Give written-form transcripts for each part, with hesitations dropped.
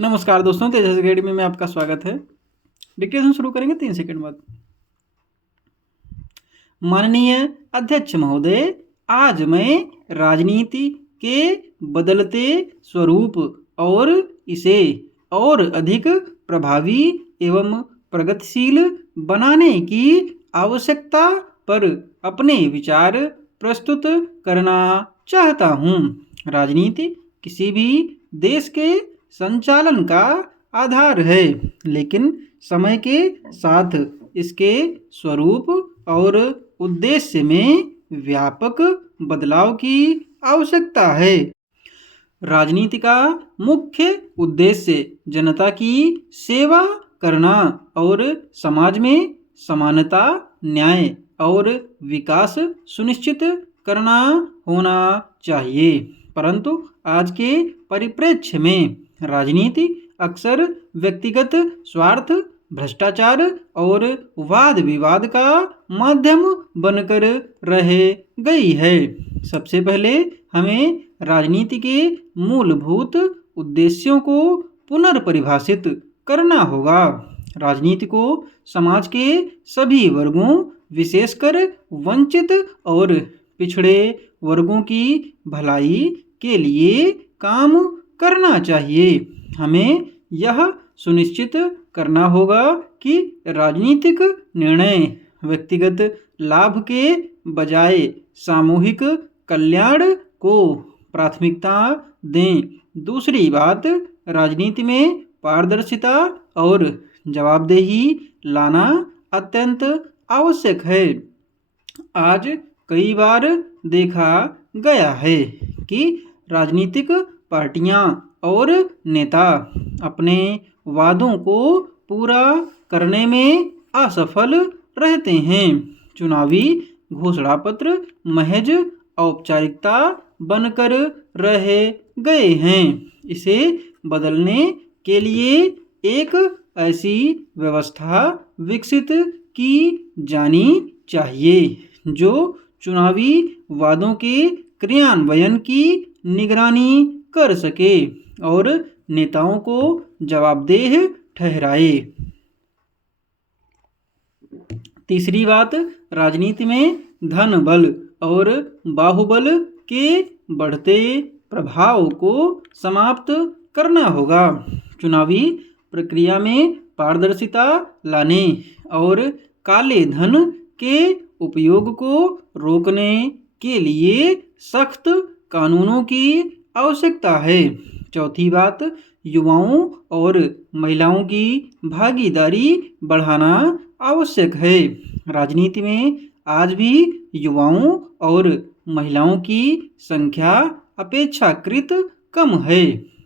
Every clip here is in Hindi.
नमस्कार दोस्तों, तेजस अकेडमी में आपका स्वागत है। डिक्टेशन शुरू करेंगे 3 सेकंड बाद। माननीय अध्यक्ष महोदय, आज मैं राजनीति के बदलते स्वरूप और इसे और अधिक प्रभावी एवं प्रगतिशील बनाने की आवश्यकता पर अपने विचार प्रस्तुत करना चाहता हूँ। राजनीति किसी भी देश के संचालन का आधार है, लेकिन समय के साथ इसके स्वरूप और उद्देश्य में व्यापक बदलाव की आवश्यकता है। राजनीति का मुख्य उद्देश्य जनता की सेवा करना और समाज में समानता, न्याय और विकास सुनिश्चित करना होना चाहिए। परंतु आज के परिप्रेक्ष्य में राजनीति अक्सर व्यक्तिगत स्वार्थ, भ्रष्टाचार और वाद विवाद का माध्यम बनकर रह गई है। सबसे पहले हमें राजनीति के मूलभूत उद्देश्यों को पुनर्परिभाषित करना होगा। राजनीति को समाज के सभी वर्गों, विशेषकर वंचित और पिछड़े वर्गों की भलाई के लिए काम करना चाहिए। हमें यह सुनिश्चित करना होगा कि राजनीतिक निर्णय व्यक्तिगत लाभ के बजाय सामूहिक कल्याण को प्राथमिकता दें। दूसरी बात, राजनीति में पारदर्शिता और जवाबदेही लाना अत्यंत आवश्यक है। आज कई बार देखा गया है कि राजनीतिक पार्टियां और नेता अपने वादों को पूरा करने में असफल रहते हैं। चुनावी घोषणा पत्र महज औपचारिकता बनकर रह गए हैं। इसे बदलने के लिए एक ऐसी व्यवस्था विकसित की जानी चाहिए जो चुनावी वादों के क्रियान्वयन की निगरानी कर सके और नेताओं को जवाबदेह ठहराए। तीसरी बात, राजनीति में धन बल और बाहुबल के बढ़ते प्रभाव को समाप्त करना होगा। चुनावी प्रक्रिया में पारदर्शिता लाने और काले धन के उपयोग को रोकने के लिए सख्त कानूनों की आवश्यकता है। चौथी बात, युवाओं और महिलाओं की भागीदारी बढ़ाना आवश्यक है। राजनीति में आज भी युवाओं और महिलाओं की संख्या अपेक्षाकृत कम है।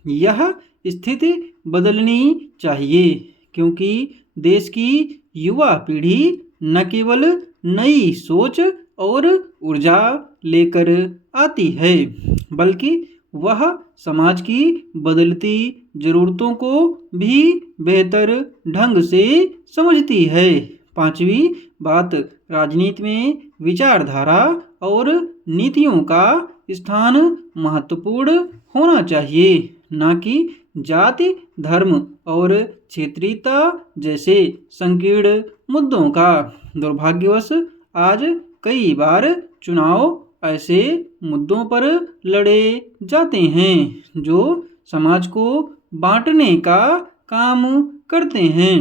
यह स्थिति बदलनी चाहिए, क्योंकि देश की युवा पीढ़ी न केवल नई सोच और ऊर्जा लेकर आती है, बल्कि वह समाज की बदलती ज़रूरतों को भी बेहतर ढंग से समझती है। पांचवी बात, राजनीति में विचारधारा और नीतियों का स्थान महत्वपूर्ण होना चाहिए, न कि जाति, धर्म और क्षेत्रीयता जैसे संकीर्ण मुद्दों का। दुर्भाग्यवश आज कई बार चुनाव ऐसे मुद्दों पर लड़े जाते हैं जो समाज को बांटने का काम करते हैं।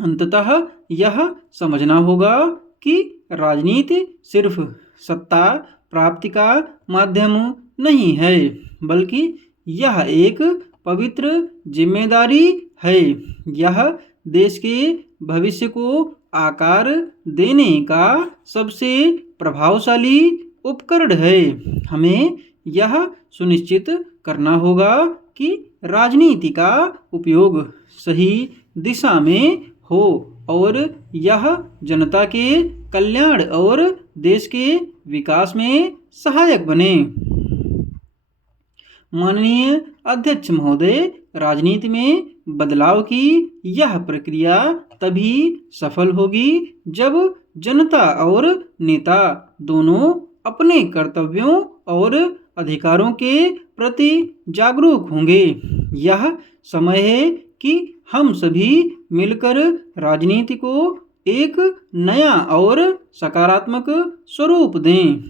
अंततः यह समझना होगा कि राजनीति सिर्फ सत्ता प्राप्ति का माध्यम नहीं है, बल्कि यह एक पवित्र जिम्मेदारी है। यह देश के भविष्य को आकार देने का सबसे प्रभावशाली उपकरण है। हमें यह सुनिश्चित करना होगा कि राजनीति का उपयोग सही दिशा में हो और यह जनता के कल्याण और देश के विकास में सहायक बने। माननीय अध्यक्ष महोदय, राजनीति में बदलाव की यह प्रक्रिया तभी सफल होगी जब जनता और नेता दोनों अपने कर्तव्यों और अधिकारों के प्रति जागरूक होंगे। यह समय है कि हम सभी मिलकर राजनीति को एक नया और सकारात्मक स्वरूप दें।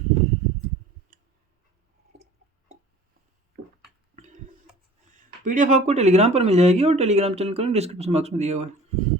पीडीएफ आपको टेलीग्राम पर मिल जाएगी और टेलीग्राम चैनल का लिंक डिस्क्रिप्शन बॉक्स में दिया हुआ है।